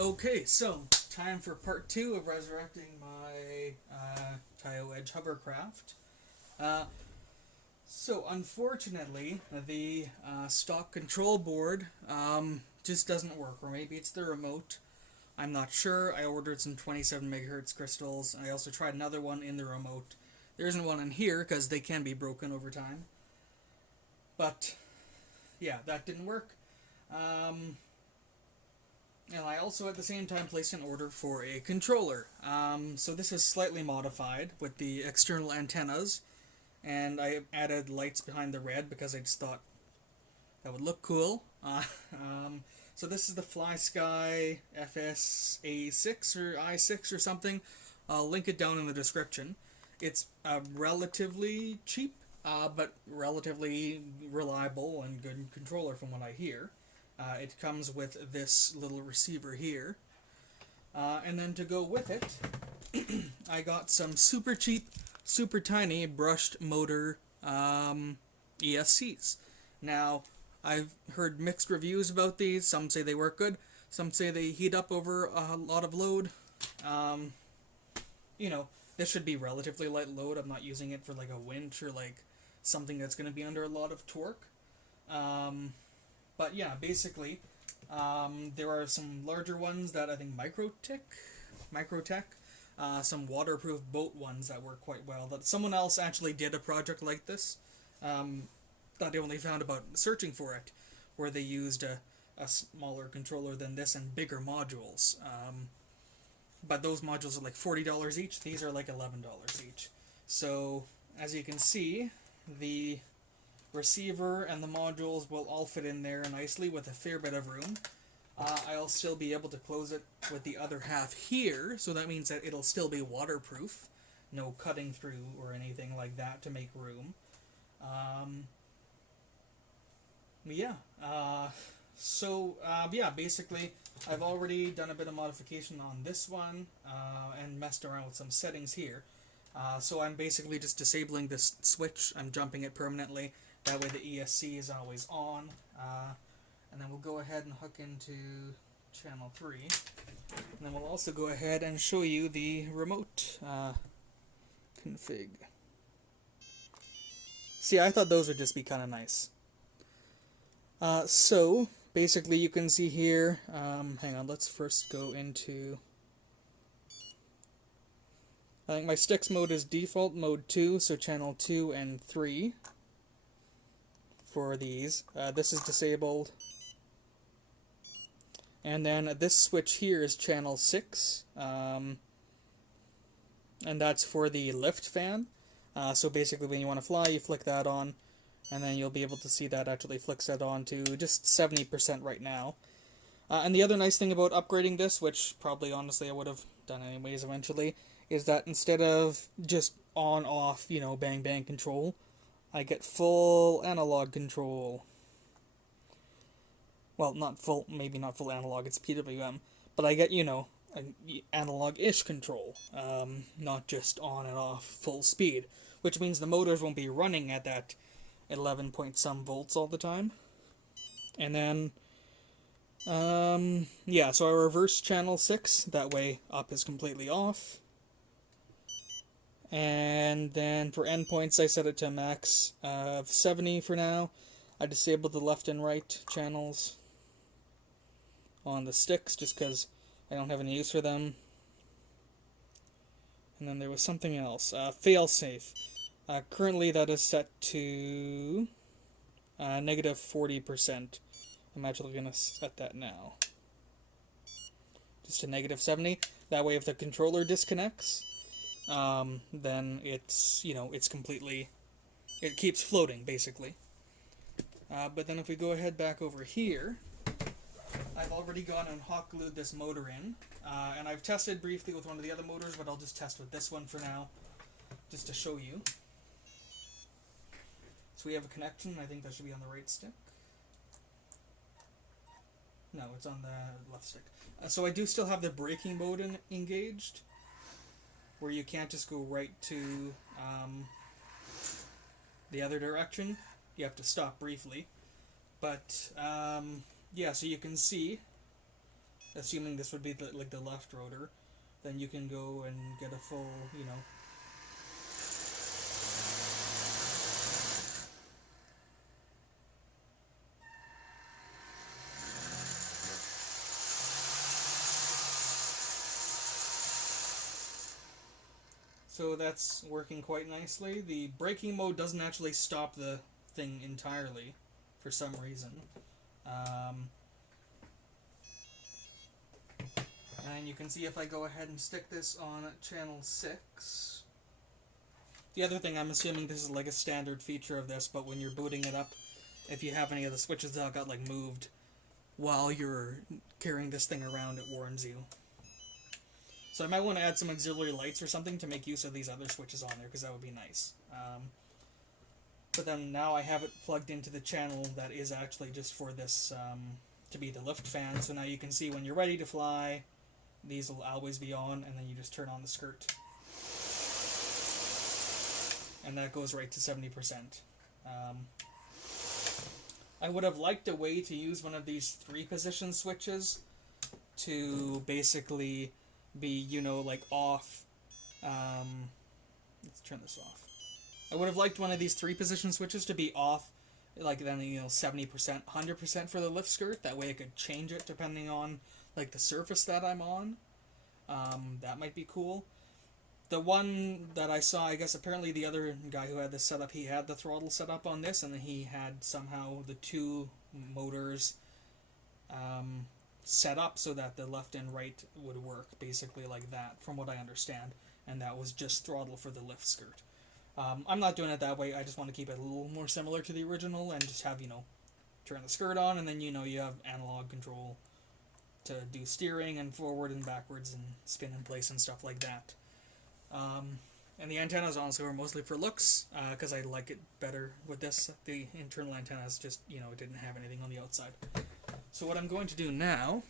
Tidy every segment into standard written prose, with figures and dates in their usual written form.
Okay, so time for part two of resurrecting my Taiyo Edge Hovercraft. Uh, so unfortunately, the stock control board just doesn't work, or maybe it's the remote. I'm not sure. I ordered some 27 megahertz crystals. I also tried another one in the remote. There isn't one in here because they can be broken over time. But yeah, that didn't work. And I also at the same time placed an order for a controller. So this is slightly modified with the external antennas, and I added lights behind the red because I just thought that would look cool. So this is the Fly Sky FSA6 or I6 or something. I'll link it down in the description. It's relatively cheap, but relatively reliable and good controller from what I hear. It comes with this little receiver here. And then to go with it, I got some super cheap, super tiny brushed motor ESCs. Now, I've heard mixed reviews about these. Some say they work good. Some say they heat up over a lot of load. This should be relatively light load. I'm not using it for like a winch or like something that's going to be under a lot of torque. But yeah, basically, there are some larger ones that I think Microtech, some waterproof boat ones that work quite well. That someone else actually did a project like this. That I only found about searching for it, where they used a smaller controller than this and bigger modules. But those modules are like $40 each. These are like $11 each. So as you can see, the receiver and the modules will all fit in there nicely with a fair bit of room. I'll still be able to close it with the other half here, so that means that it'll still be waterproof. No cutting through or anything like that to make room. Basically, I've already done a bit of modification on this one and messed around with some settings here. So I'm basically just disabling this switch. I'm jumping it permanently. That way the ESC is always on. And then we'll go ahead and hook into channel 3. And then we'll also go ahead and show you the remote config. See, I thought those would just be kind of nice. So, basically you can see here, hang on, let's first go into, I think my sticks mode is default mode 2, so channel 2 and 3 for these. This is disabled. And then this switch here is channel 6, and that's for the lift fan. So basically when you want to fly, you flick that on, and then you'll be able to see that actually flicks that on to just 70% right now. And the other nice thing about upgrading this, which probably honestly I would have done anyways eventually, is that instead of just on-off, bang bang control, I get full analog control. Well, maybe not full analog, it's PWM, but I get, analog-ish control, not just on and off full speed, which means the motors won't be running at that 11 point some volts all the time. And then, so I reverse channel 6, that way up is completely off. And then for endpoints, I set it to max of 70 for now. I disabled the left and right channels on the sticks just because I don't have any use for them. And then there was something else, failsafe. Currently that is set to negative 40%. I'm actually going to set that now. Just to negative 70. That way if the controller disconnects, then it's, it's completely, it keeps floating basically. But then if we go ahead back over here, I've already gone and hot glued this motor in, and I've tested briefly with one of the other motors, but I'll just test with this one for now, just to show you. So we have a connection. I think that should be on the right stick. No, it's on the left stick. So I do still have the braking mode engaged, where you can't just go right to the other direction. You have to stop briefly. But, so you can see assuming this would be like the left rotor, then you can go and get a full, you know. So that's working quite nicely. The braking mode doesn't actually stop the thing entirely for some reason. And you can see if I go ahead and stick this on channel 6. The other thing, I'm assuming this is like a standard feature of this, but when you're booting it up, if you have any of the switches that got like moved while you're carrying this thing around, it warns you. So I might want to add some auxiliary lights or something to make use of these other switches on there, because that would be nice. But then now I have it plugged into the channel that is actually just for this, to be the lift fan. So now you can see when you're ready to fly, these will always be on, and then you just turn on the skirt. And that goes right to 70%. I would have liked a way to use one of these 3-position switches to basically be, you know, like off. Let's turn this off. I would have liked one of these 3-position switches to be off, like then, you know, 70%, 100% for the lift skirt. That way I could change it depending on like the surface that I'm on. That might be cool. The one that I saw, I guess apparently the other guy who had this set up, he had the throttle set up on this, and then he had somehow the 2 motors set up so that the left and right would work, basically like that, from what I understand. And that was just throttle for the lift skirt. I'm not doing it that way. I just want to keep it a little more similar to the original and just have, you know, turn the skirt on, and then, you know, you have analog control to do steering and forward and backwards and spin in place and stuff like that. And the antennas honestly were mostly for looks, because I like it better with this. The internal antennas just, you know, it didn't have anything on the outside. So what I'm going to do now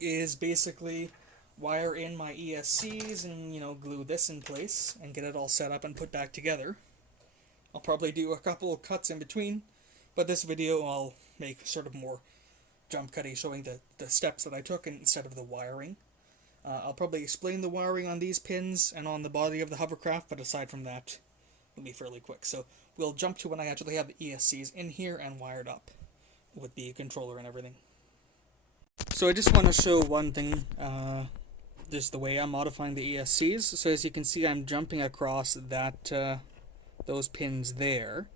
is basically wire in my ESCs and, you know, glue this in place and get it all set up and put back together. I'll probably do a couple of cuts in between, but this video I'll make sort of more jump cutty, showing the steps that I took instead of the wiring. I'll probably explain the wiring on these pins and on the body of the hovercraft, but aside from that, it'll be fairly quick. So we'll jump to when I actually have the ESCs in here and wired up with the controller and everything. So I just want to show one thing, just the way I'm modifying the ESCs. So as you can see, I'm jumping across that those pins there.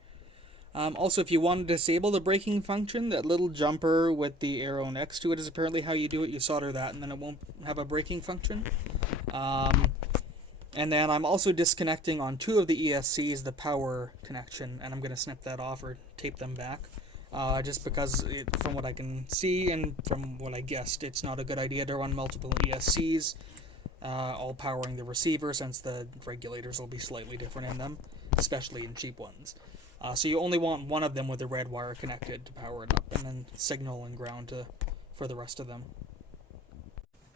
Also, if you want to disable the braking function, that little jumper with the arrow next to it is apparently how you do it. You solder that and then it won't have a braking function. And then I'm also disconnecting on 2 of the ESCs the power connection, and I'm going to snip that off or tape them back. Just because, from what I can see and from what I guessed, it's not a good idea to run multiple ESCs, all powering the receiver, since the regulators will be slightly different in them, especially in cheap ones. So you only want one of them with a red wire connected to power it up, and then signal and ground for the rest of them.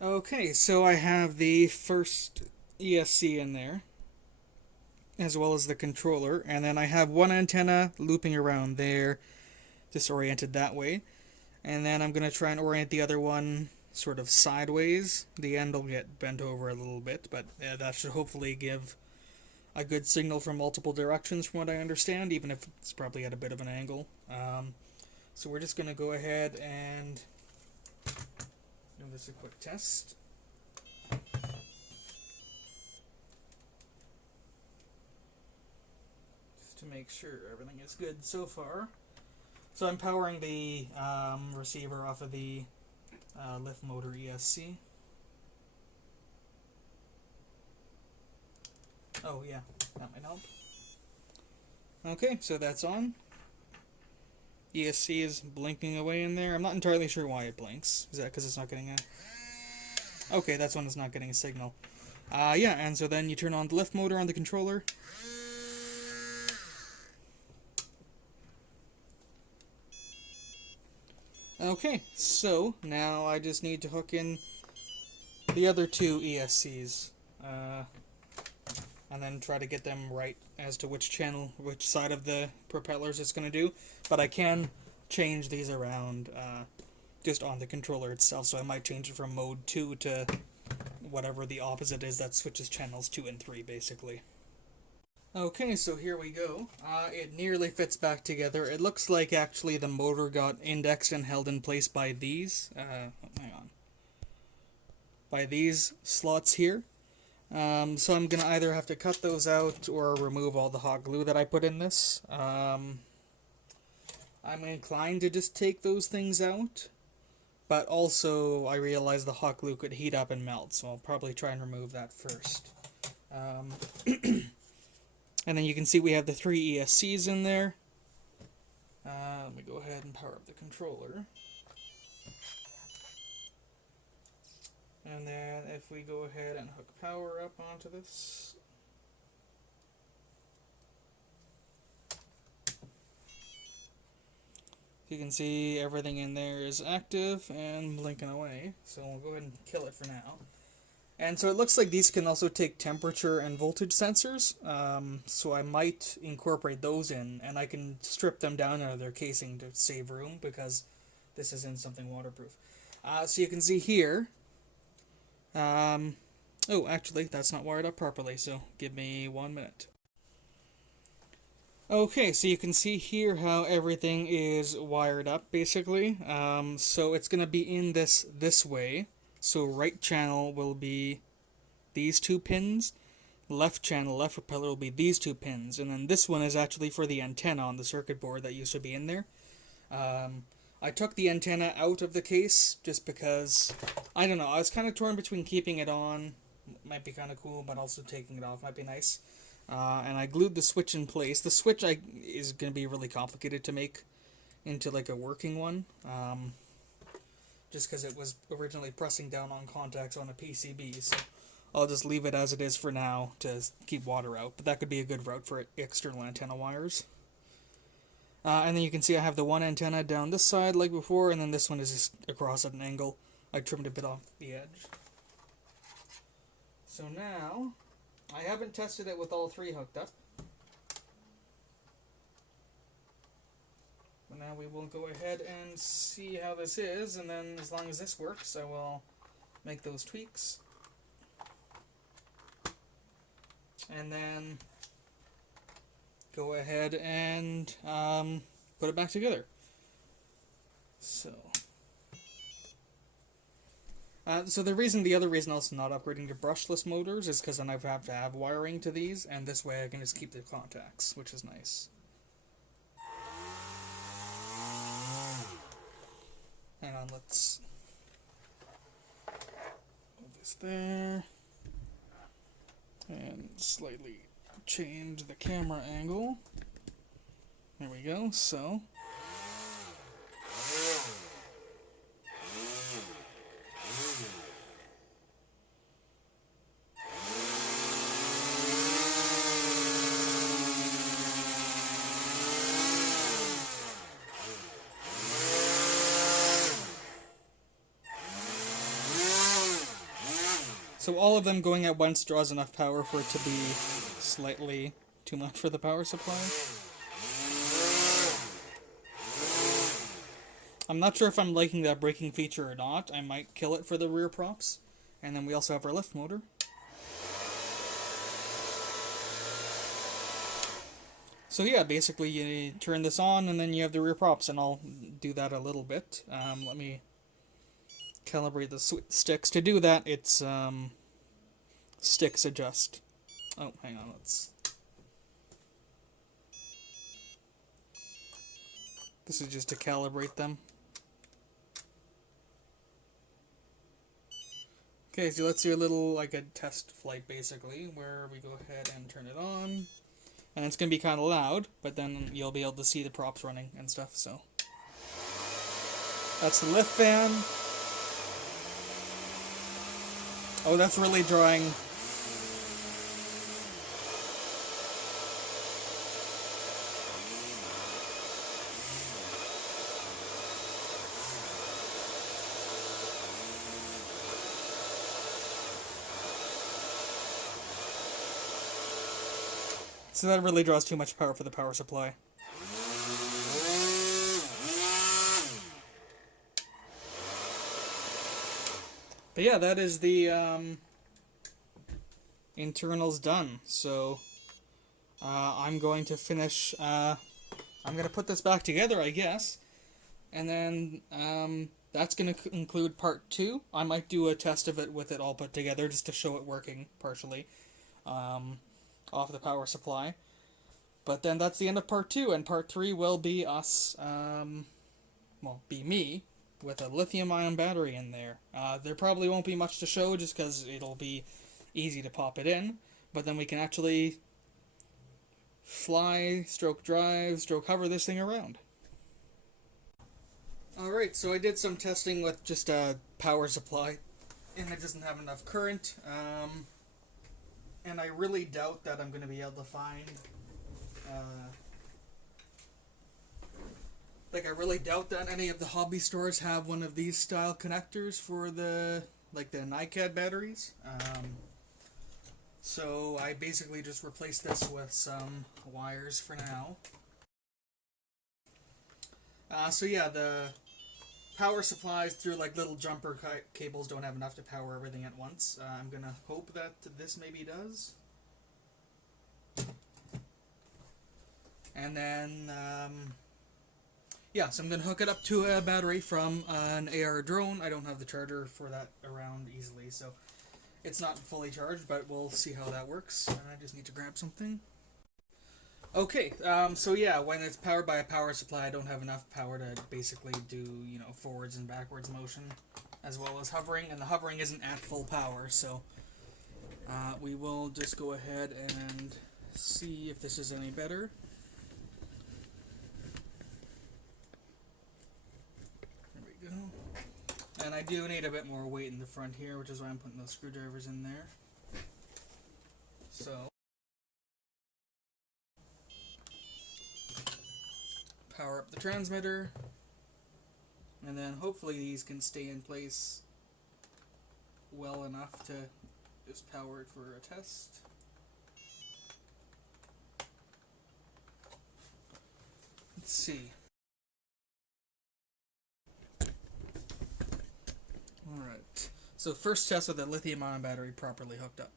Okay, so I have the first ESC in there, as well as the controller, and then I have one antenna looping around there, disoriented that way, and then I'm going to try and orient the other one sort of sideways. The end will get bent over a little bit, but that should hopefully give a good signal from multiple directions from what I understand, even if it's probably at a bit of an angle. So we're just going to go ahead and do this a quick test. Just to make sure everything is good so far. So I'm powering the receiver off of the lift motor ESC. Oh yeah, that might help. Okay, so that's on. ESC is blinking away in there. I'm not entirely sure why it blinks. Is that because it's not getting a... Okay, that's when it's not getting a signal. Yeah, and so then you turn on the lift motor on the controller. Okay, so now I just need to hook in the other 2 ESCs. And then try to get them right as to which channel, which side of the propellers it's going to do. But I can change these around just on the controller itself, so I might change it from mode 2 to whatever the opposite is that switches channels 2 and 3, basically. Okay, so here we go. It nearly fits back together. It looks like actually the motor got indexed and held in place by these, hang on, by these slots here. So I'm gonna either have to cut those out or remove all the hot glue that I put in this. I'm inclined to just take those things out, but also I realize the hot glue could heat up and melt, so I'll probably try and remove that first. And then you can see we have the 3 ESCs in there. Let me go ahead and power up the controller. And then if we go ahead and hook power up onto this. You can see everything in there is active and blinking away. So we'll go ahead and kill it for now. And so it looks like these can also take temperature and voltage sensors, so I might incorporate those in, and I can strip them down out of their casing to save room, because this isn't something waterproof. So you can see here, oh, actually, that's not wired up properly, so give me 1 minute. Okay, so you can see here how everything is wired up, basically. So it's going to be in this way. So right channel will be these 2 pins, left channel, left propeller will be these 2 pins, and then this one is actually for the antenna on the circuit board that used to be in there. I took the antenna out of the case just because, I don't know, I was kind of torn between keeping it on, might be kind of cool, but also taking it off might be nice. And I glued the switch in place. The switch is going to be really complicated to make into like a working one. Just because it was originally pressing down on contacts on a PCB, so I'll just leave it as it is for now to keep water out, but that could be a good route for external antenna wires. And then you can see I have the one antenna down this side like before, and then this one is just across at an angle. I trimmed a bit off the edge. So now, I haven't tested it with all 3 hooked up. Now we will go ahead and see how this is, and then as long as this works, I will make those tweaks. And then go ahead and put it back together. So the other reason also not upgrading to brushless motors is because then I have to have wiring to these, and this way I can just keep the contacts, which is nice. Hang on, let's move this there and slightly change the camera angle. There we go, so all of them going at once draws enough power for it to be slightly too much for the power supply. I'm not sure if I'm liking that braking feature or not. I might kill it for the rear props. And then we also have our lift motor. So yeah, basically you turn this on and then you have the rear props, and I'll do that a little bit. Let me calibrate the sticks. To do that, it's sticks adjust. Oh, hang on, this is just to calibrate them. Okay, so let's do a little, like a test flight basically, where we go ahead and turn it on. And it's going to be kind of loud, but then you'll be able to see the props running and stuff, so. That's the lift fan. Oh, that's really drawing. So that really draws too much power for the power supply. But yeah, that is the internals done. So I'm going to finish. I'm going to put this back together, I guess. And then that's going to include part 2. I might do a test of it with it all put together just to show it working partially off the power supply. But then that's the end of part 2, and part 3 will be us, be me, with a lithium-ion battery in there. There probably won't be much to show just because it'll be easy to pop it in, but then we can actually fly, stroke drive, stroke hover this thing around. Alright, so I did some testing with just a power supply, and it doesn't have enough current, and I really doubt that I'm going to be able to find I really doubt that any of the hobby stores have one of these style connectors for the NiCad batteries. So I basically just replaced this with some wires for now. So yeah, the power supplies through little jumper cables don't have enough to power everything at once. I'm gonna hope that this maybe does. And then, so I'm going to hook it up to a battery from an AR drone. I don't have the charger for that around easily, so it's not fully charged, but we'll see how that works. I just need to grab something. Okay, so yeah, when it's powered by a power supply, I don't have enough power to basically do, forwards and backwards motion, as well as hovering, and the hovering isn't at full power, so we will just go ahead and see if this is any better. And I do need a bit more weight in the front here, which is why I'm putting those screwdrivers in there. So, power up the transmitter, and then hopefully these can stay in place well enough to just power it for a test. Let's see. Alright, so first test with the lithium-ion battery properly hooked up.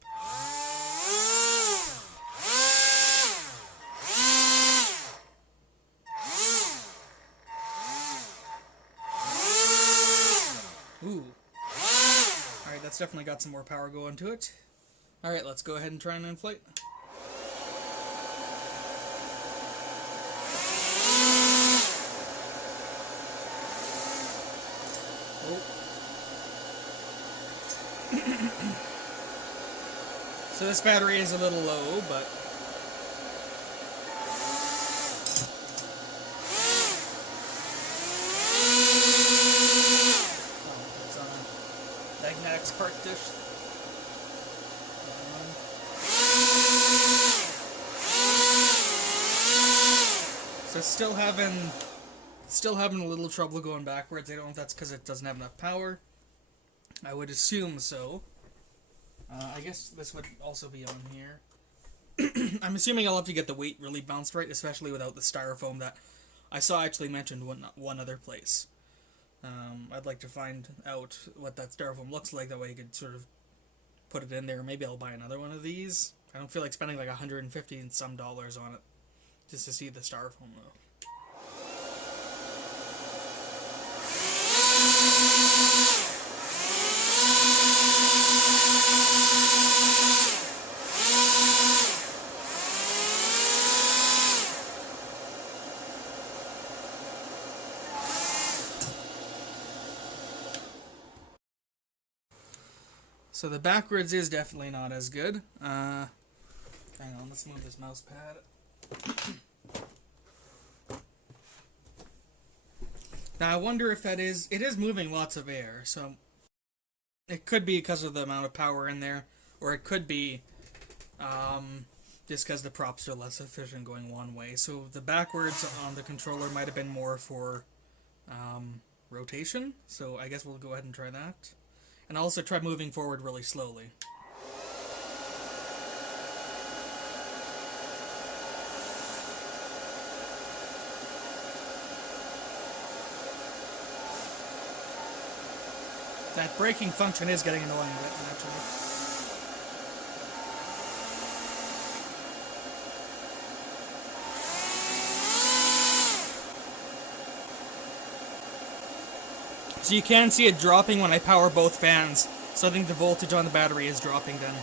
Ooh. Alright, that's definitely got some more power going to it. Alright, let's go ahead and try and inflate. So this battery is a little low, but it's on a magnetics part dish. So still having a little trouble going backwards. I don't know if that's because it doesn't have enough power. I would assume so. I guess this would also be on here. I'm assuming I'll have to get the weight really bounced right, especially without the styrofoam that I saw actually mentioned one other place. I'd like to find out what that styrofoam looks like, that way I could sort of put it in there. Maybe I'll buy another one of these. I don't feel like spending like $150 and some dollars on it just to see the styrofoam though. So the backwards is definitely not as good. Hang on, let's move this mouse pad. Now I wonder if it is moving lots of air, so it could be because of the amount of power in there, or it could be just because the props are less efficient going one way. So the backwards on the controller might have been more for rotation, so I guess we'll go ahead and try that. And I'll also try moving forward really slowly. That braking function is getting annoying a bit, actually. So you can see it dropping when I power both fans. So I think the voltage on the battery is dropping then.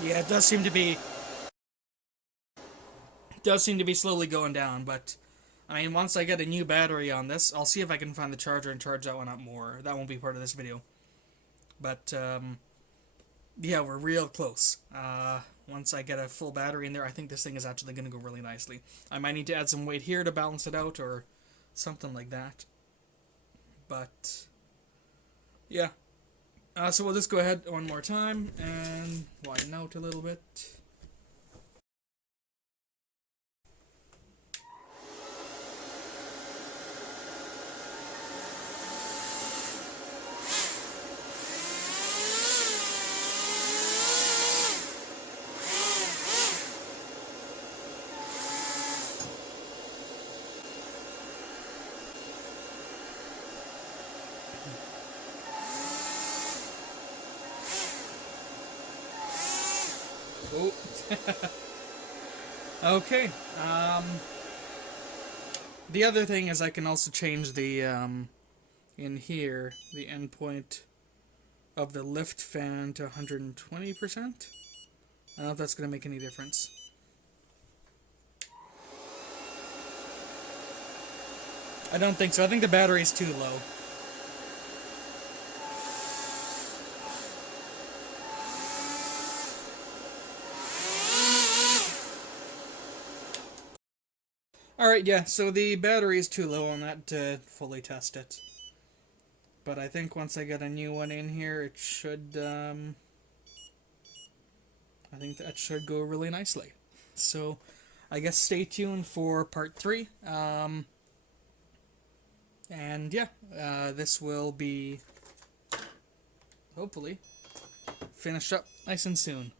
Yeah, it does seem to be slowly going down, but I mean, once I get a new battery on this, I'll see if I can find the charger and charge that one up more. That won't be part of this video. But yeah, we're real close. Once I get a full battery in there, I think this thing is actually going to go really nicely. I might need to add some weight here to balance it out or something like that. But yeah. So we'll just go ahead one more time and widen out a little bit. Oh. Okay. The other thing is I can also change the, in here, the endpoint of the lift fan to 120%. I don't know if that's going to make any difference. I don't think so. I think the battery's too low. Alright, yeah, so the battery is too low on that to fully test it. But I think once I get a new one in here, it should, I think that should go really nicely. So, I guess stay tuned for part 3. And yeah, this will be, hopefully, finished up nice and soon.